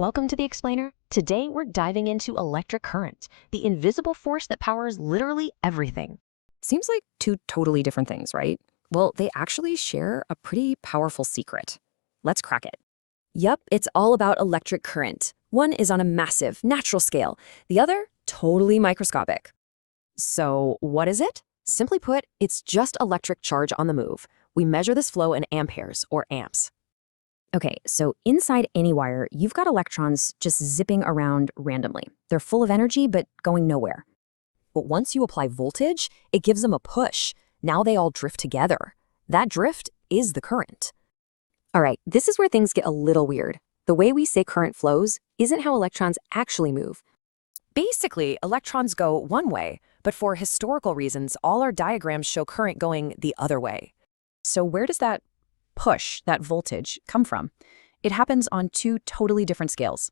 Welcome to the Explainer. Today we're diving into electric current, the invisible force that powers literally everything. Seems like two totally different things, right? Well, they actually share a pretty powerful secret. Let's crack it. Yup, it's all about electric current. One is on a massive, natural scale. The other, totally microscopic. So, what is it? Simply put, it's just electric charge on the move. We measure this flow in amperes, or amps. Okay, so inside any wire, you've got electrons just zipping around randomly. They're full of energy, but going nowhere. But once you apply voltage, it gives them a push. Now they all drift together. That drift is the current. All right, this is where things get a little weird. The way we say current flows isn't how electrons actually move. Basically, electrons go one way, but for historical reasons, all our diagrams show current going the other way. So where does that push, that voltage, come from? It happens on two totally different scales.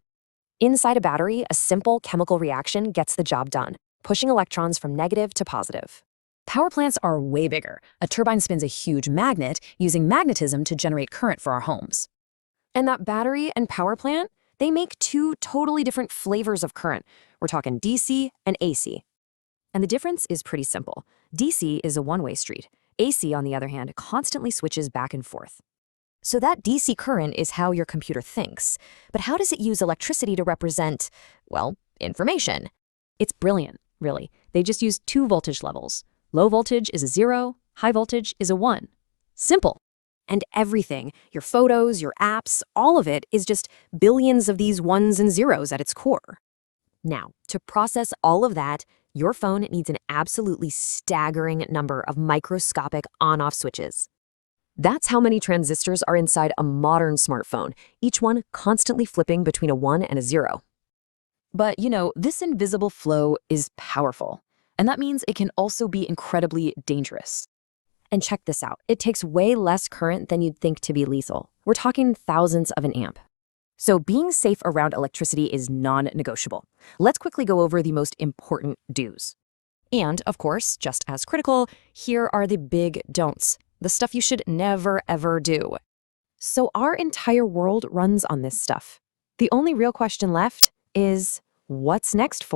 Inside a battery, a simple chemical reaction gets the job done, pushing electrons from negative to positive. Power plants are way bigger. A turbine spins a huge magnet using magnetism to generate current for our homes. And that battery and power plant, they make two totally different flavors of current. We're talking DC and AC. And the difference is pretty simple. DC is a one-way street. AC, on the other hand, constantly switches back and forth. So that DC current is how your computer thinks. But how does it use electricity to represent, well, information? It's brilliant, really. They just use two voltage levels. Low voltage is a 0, high voltage is a 1. Simple. And everything, your photos, your apps, all of it is just billions of these ones and zeros at its core. Now, to process all of that, your phone needs an absolutely staggering number of microscopic on-off switches. That's how many transistors are inside a modern smartphone, each one constantly flipping between a 1 and a 0. But, this invisible flow is powerful, and that means it can also be incredibly dangerous. And check this out. It takes way less current than you'd think to be lethal. We're talking thousands of an amp. So being safe around electricity is non-negotiable. Let's quickly go over the most important do's. And, of course, just as critical, here are the big don'ts, the stuff you should never, ever do. So our entire world runs on this stuff. The only real question left is, what's next for